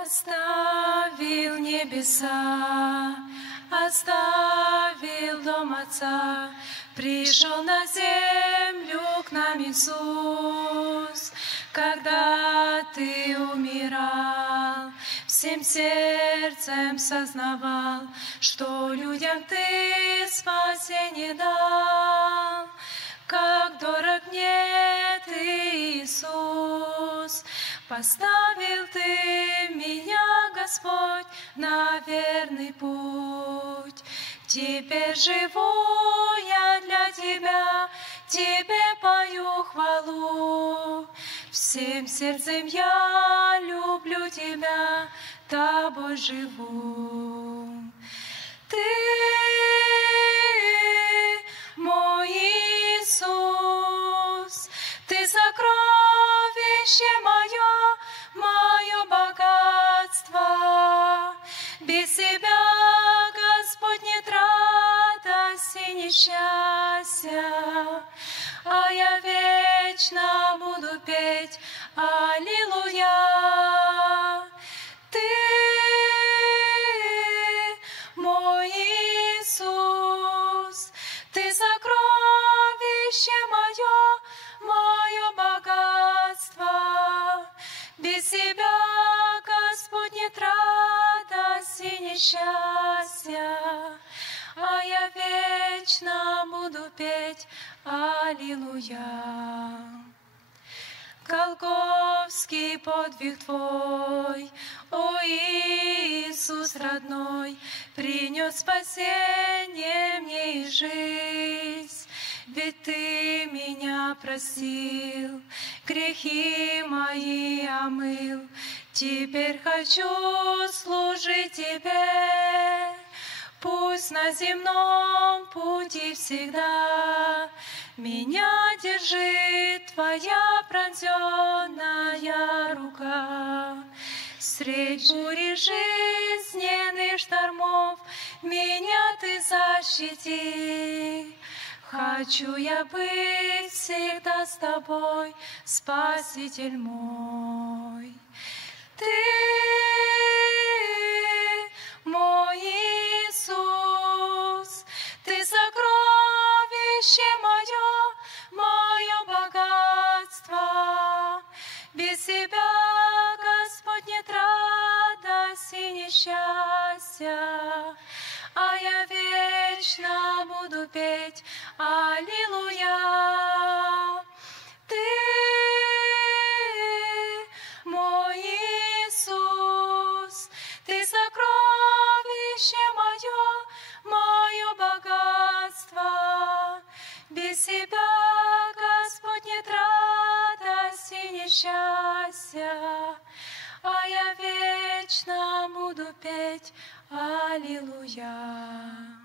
Оставил небеса, оставил дом Отца, пришел на землю к нам Иисус. Когда Ты умирал, всем сердцем сознавал, что людям Ты спасение дал. Как дорог мне Ты, Иисус, поставил Ты меня, Господь, на верный путь. Теперь живу я для Тебя, Тебе пою хвалу. Всем сердцем я люблю Тебя, Тобой живу. Ты мой Иисус, Ты сокровище мое, мое богатство. Без Тебя, Господь, нет радости, ни счастья, а я вечно буду петь аллилуйя. Ты мой Иисус, Ты сокровище мое, мое богатство. Без Тебя, Господь, нет радости, ни счастья, а я вечно буду петь аллилуйя. Голгофский подвиг Твой, о Иисус родной, принес спасение мне и жизнь. Ведь Ты меня простил, грехи мои омыл. Теперь хочу служить Тебе, пусть на земном пути всегда меня держит Твоя пронзенная рука. Средь бури жизненных штормов меня Ты защити. Хочу я быть всегда с Тобой, Спаситель мой. Ты мой Иисус, Ты сокровище мое, мое богатство. Без Тебя, Господь, нет радости, ни счастья, а я вечно буду петь аллилуйя. Ты мой Иисус, Ты сокровище мое, мое богатство. Без Тебя, Господь, нет радости, ни счастья, а я вечно буду петь аллилуйя.